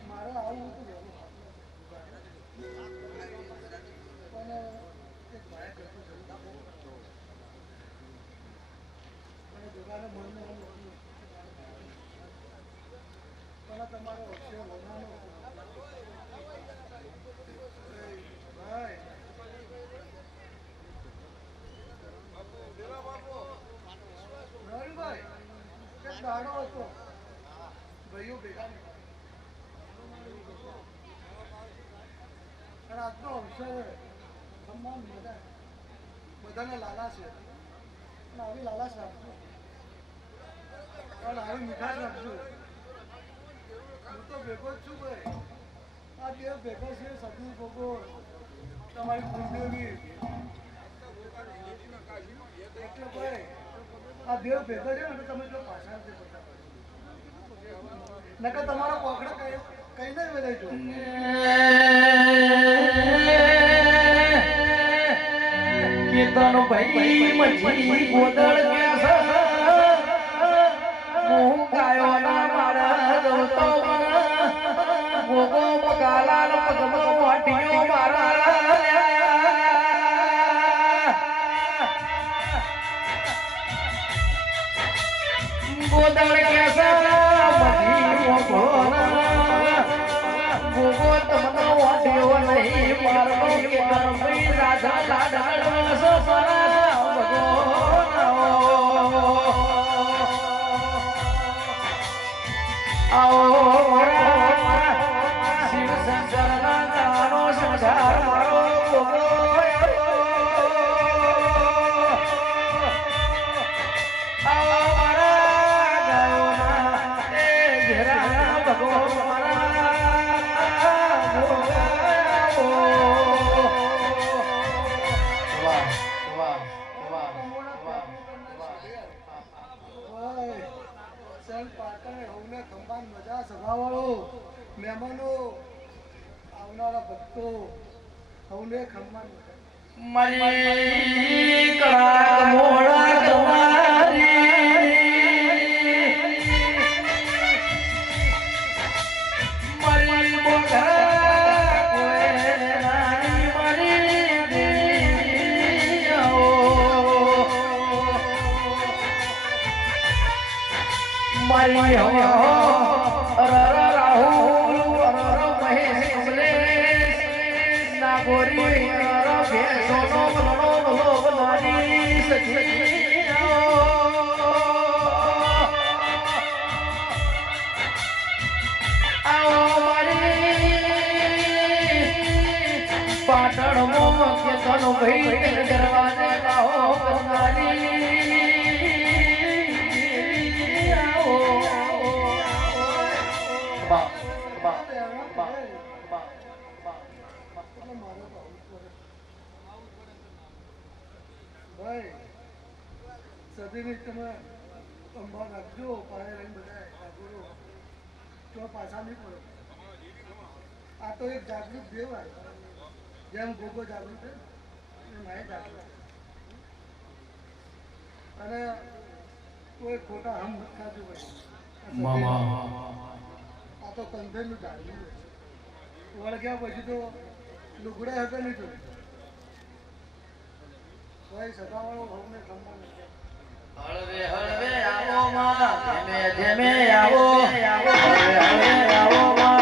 મારે આવું હતું વહેલું. પણ એક ભાઈ કરતું થયું. અને દુકાને મનને એમ હતું. પણ તમારો અક્ષય વનાનો ભાઈ નવીનભાઈ એક દાડો હતો ભાઈઓ ભેગા અને આજનો અવસર તમામ બધાને લાલાશ છે અને આવી લાલાશ રાખજો અને આવી મીઠાશ રાખજો. હું તો ભેગો જ છું ભાઈ. આ દેવ ભેગો છે સતી ભોગો તમારી કુળદેવી એટલે ભાઈ આ દેવ ભેગો છે ને તમે જો પાછા નથી પડતા નકર તમારો કોકડો કઈ નહીં વેલાઈ જો. કીર્તન ભાઈ મજી ગોદળ હું ગાયો ના મારા દોસ્તો ગોગો પગાલા નો પગમો વાટીઓ મારા ગોદળ કેસા મજી ગોગો તમને વાટીઓ નહીં મારનો કે કરમઈ રાજા લાડાડો સપના ભગો શિવ શંકરના તારો સંસાર મારો મજા સભાવાળો મહેમાનો આવનારા ભક્તો સૌને ખમ્માન મારી કળા મોડા તમારી મારી બોધા કોઈ નાની મારી દેવીઓ મારી રાહુ મહેશ કમલેશ નાગોરી ભેંસોનો બનો નારી સખીઓ આવો મારી પાટણમાં કેતન ભાઈ દરવાજે લાવો કરનારી આવો બા બા બા ભાઈ સદીની તમે સંભાળ રાખજો. પાણી રહીને બધા આગળ તો પાછા નહીં પડો. આ તો એક જાગૃત દેવ આવે જેમ ગોગો જાગૃત છે એમ આ જાગૃત અને કોઈ ખોટા હમ નથી ખાતું ભાઈ. આ તો કંધેરનું જાગૃત વળગ્યા પછી તો લુગડા હતા નહીં જોયું ભાઈ. સદાવાળો ભવને ખંભાને હળવે હળવે આવો માં ધીમે ધીમે આવો હળવે હળવે આવો માં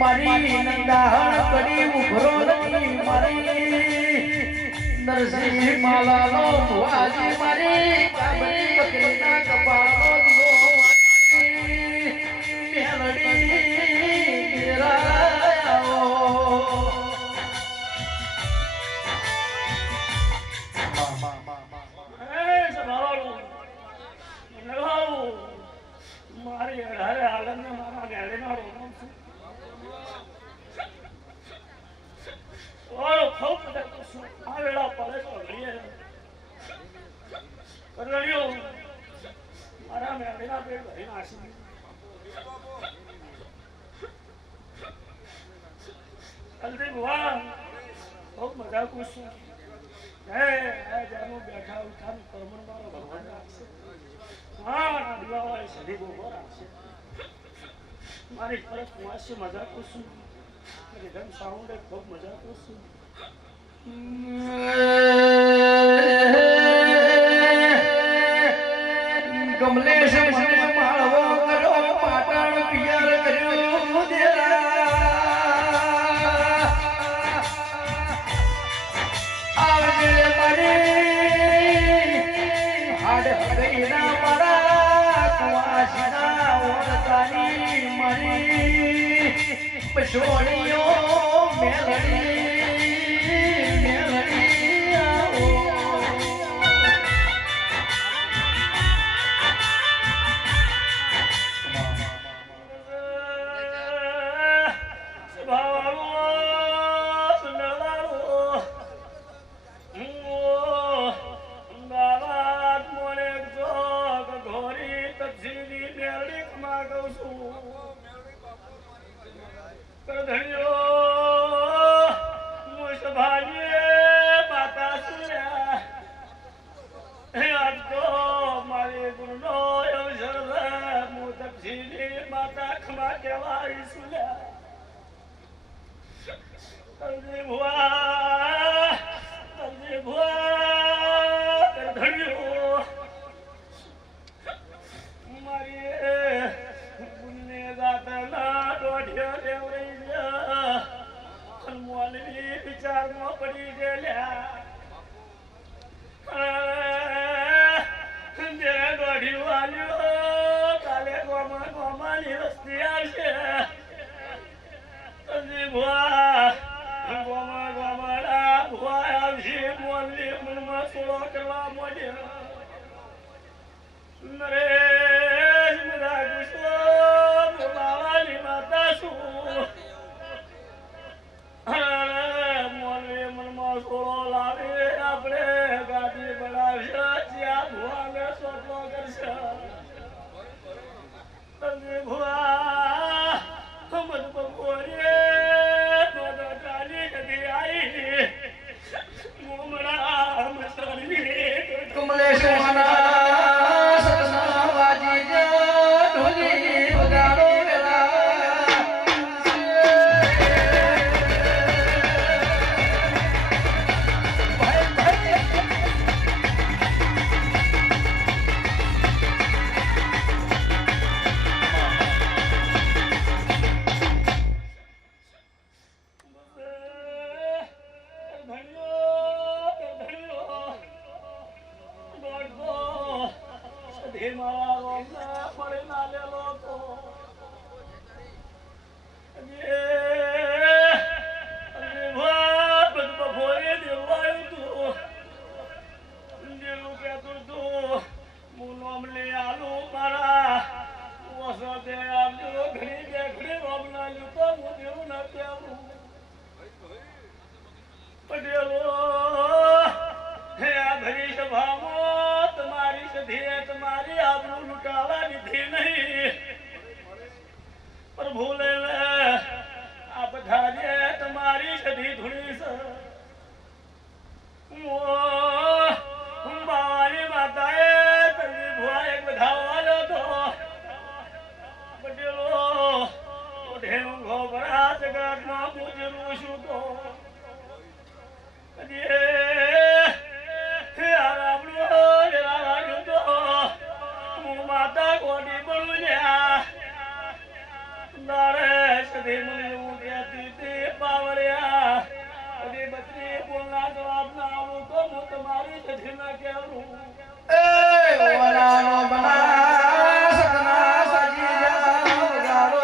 મારી નંદાહણ કડી ઉભરો નથી મારી નરસિંહ માલાનો ભુવાજી મારી કાબરી બકરીના કપાળનો દીવો અરે આલમને મારા ગાડીનો રોમ છે ઓરો ખૂબ બધા કુસુ આ વેળા પડે તો ઘડીએ કરણ્યો મારા મેળીના પેટ ભરી નાસી જલ્દી ભગવાન ખૂબ મજા કુસુ હે જાનું બેઠા ઉઠાનું કર્મણ મારો ભગવાન રાખશે હા દિવાળી સધી ગોગો રાખશે મારી ફરક વાંચી મજા કુસુ ધન સાઉન્ડ ખૂબ મજા કુસુ કમલેશ મને માળવો કરો પાટણ પિયર કર્યો દેરા આવજે મારી હાડ હગઈના મારા કુવાસના ઓળતાની મારી પછોડીઓ મેલડી આવો માતા ખમા કેવાય સુલ્યા તલજી ભુવા ધણ્યો મારી પુણ્ય દાતાના દોઢિયા દેવરી ગયા હનુમાનની વિચારમાં પડી ગયેલા જે દોઢિયું આલ્યો કાલે ગોમાની વસ્તી આવશે તલજી ભુવા ગોમાડા ભુવા આવશે મોલની મનમાં સોળો કરવા માંડ્યો નરેશ મરા ગુસ્સો બાવાની માતા શું મોલની મનમાં સોળો લાવે આપણે ગાડી બનાવશે જ્યાં ભુવાને સોટલો કરશે તલજી ભુવા મત બપોરે કમલેશ માના સતના વાજી જા ઢોલી વગાડો તમારી આબરૂ લૂંટાવા દીધી નહીં પર ભૂલે આ બધા જે તમારી સધી ધૂણી છે હું બાવાની માતાએ તલજી ભુવા એક બધાવાલો તો પટેલો ઢેલું ઘોબરા જગતમાં પૂજરું છું તો માતા કોડી બળુલ્યા નારે સધી મને એવું કહેતી તે પાવળ્યા કદી બત્રી બોલના જવાબ ના આવું તો હું તમારી સધી ના કહેવું એ વરાનો બના સતના સજી જા વગાડો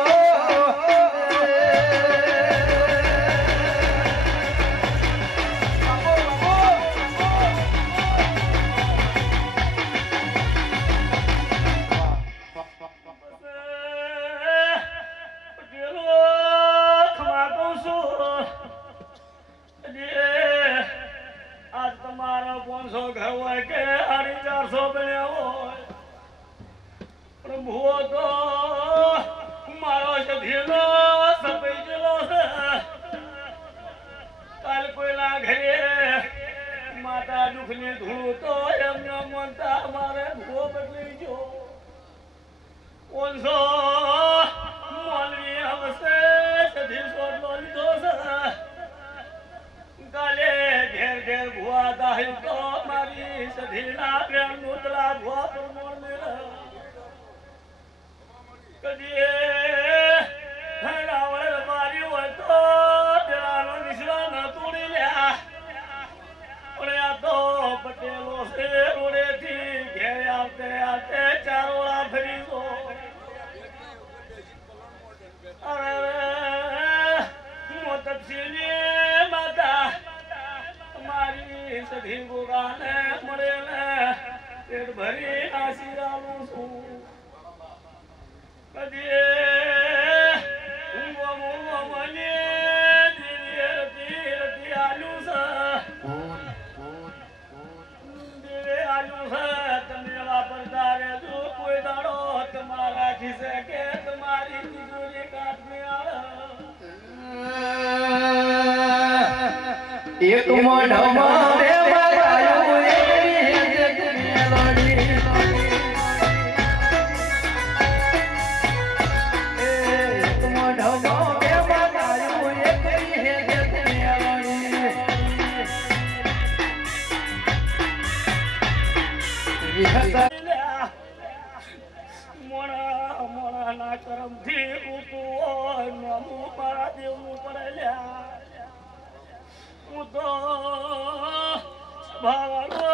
એક મોઢામાં બે બગાયું એક મેલોડી એક મોઢામાં બે બગાયું એક મેલોડી મોણા મોણાના કરમથી ઊતું હોય નામું મારા દેવનું પડેલ્યા હું તો ભાવાનો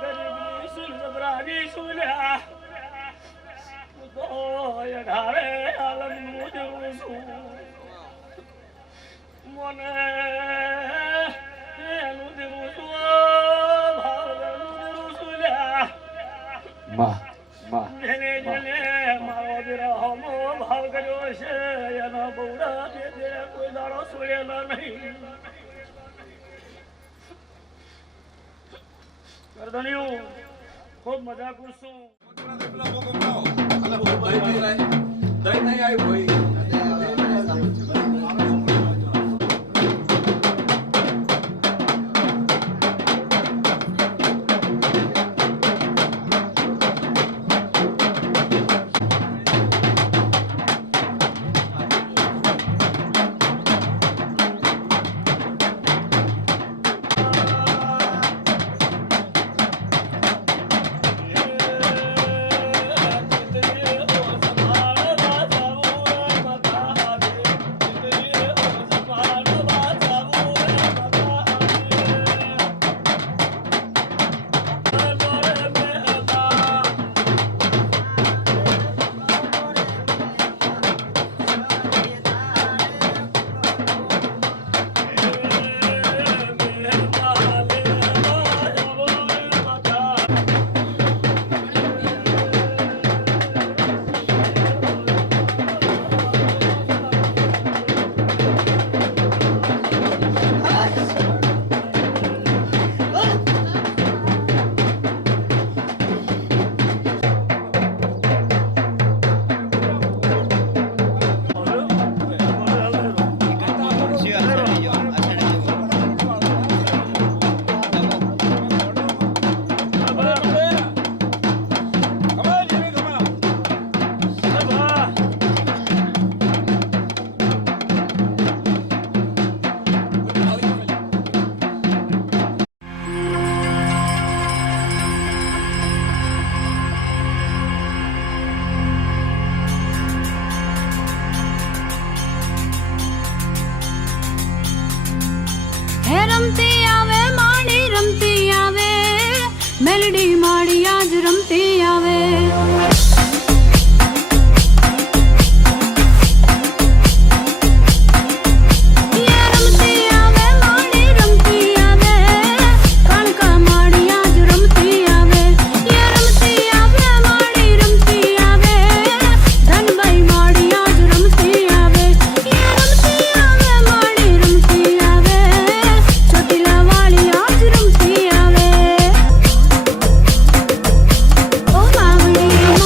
ગરીબની સુન જબરાની સુલ્યા હું તો અઢારે આલમનું જેવું છું મને એનું જેવું છું ભાવનું જેવું સુલ્યા જેને જેને મારો વિરહનો ભાવ કર્યો છે એના બહુડા દે કોઈ દાડો છોડેલા નહીં ગરદનિયું ખૂબ મજા કરશું રમતી આવે માડી રમતી આવે મેલડી માડી આજ રમતી આવે ઓ માવડી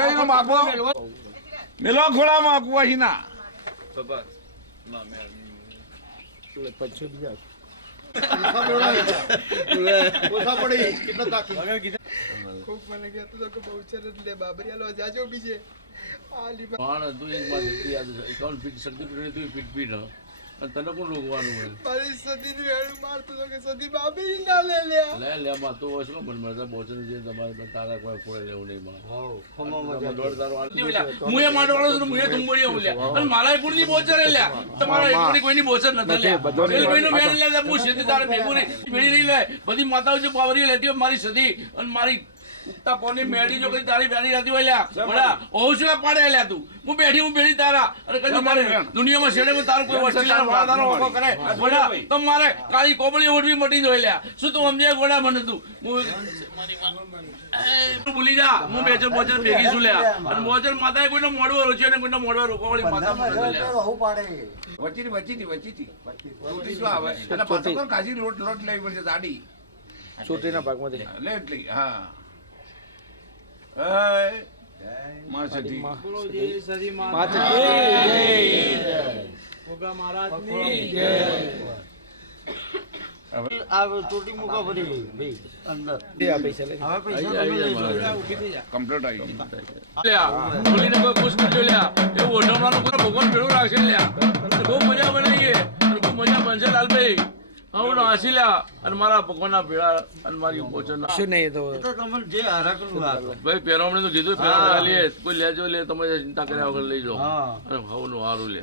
કઈ નો માગો મેલો ખોળામાં કુવાહીના ઓછા પડી કેટલો તાકી ખૂબ મને કહેતો હતો કે બહુચર એટલે બાબરિયાલો જાજો બીજે આ લીબા પણ તું એક વાત હતી યાદ છે એકાઉન્ટ ફીટ સર્ટિફિકેટ તું ફીટ ફીટ અને તને કોણ રોકવાનું હોય મારી સદીની વેણ મારતો હતો કે સદી બાબરી ના લે લે લે માં તો હોય શું પણ મરતા બોચર જે તમારે તારા કોઈ ફોડે લેવું નહીં માં દોડ તારો હું એ માટવાળો છું હું એ તુંબડીઓ બોલ્યા અને મારા કોઈની બોચર લ્યા તમારા એકની કોઈની બોચર નથી લ્યા કોઈનો મેળ લે હું સીધી તારે ભેગું નહીં મેળી નહીં લે બધી માતાઓ જે પાવરી લેતી મારી સદી અને મારી ઉગતા પોની મેળી જો કઈ તારી બેડી રહેતી હોય લ્યા બડા ઓછા પાડે લ્યા તું હું બેઠી તારા અને કદી મારે દુનિયામાં છેડે તારું કોઈ વસ્તીલા વાળાનો ઓકો કરે બડા તો મારે કાળી કોબળી ઓઢવી મટી જોઈ લ્યા શું તું સમજે ગોડા મને તું હું ભૂલી જા હું બેચર બોચર ભેગી છું લ્યા અને બોચર માતાએ કોઈનો મોડવો રોચ્યો ને કોઈનો મોડવો રોકવાળી માતા મને લ્યા બહુ પાડે વચીતી શું આવે અને પાછો કોણ કાજી લોટ લેવી પડશે દાડી ચોટીના ભાગમાંથી લે એટલી હા માં સધી આ ચોટી મૂકો ફરી ભાઈ અંદર કમ્પ્લીટ આવી લ્યા બોલીને કોઈ ખુશ કરજો લ્યા એવું ઓઢવવાનું કોઈ ભગવાન ભેળું રાખશે લ્યા ખૂબ મજા બનાવીએ ખૂબ મજા બનશે લાલભાઈ હું નાસી લ્યા અને મારા ભગવાનના ભેળા અને મારી પોચરના શું નહીં તો તો તમને જે હારાકરું લાગે ભાઈ પહેરવણી તો કીધું પહેરવણી લે કોઈ લેજો લે તમે ચિંતા કર્યા વગર લઈ જાઓ હા અને ભાવનું સારું લે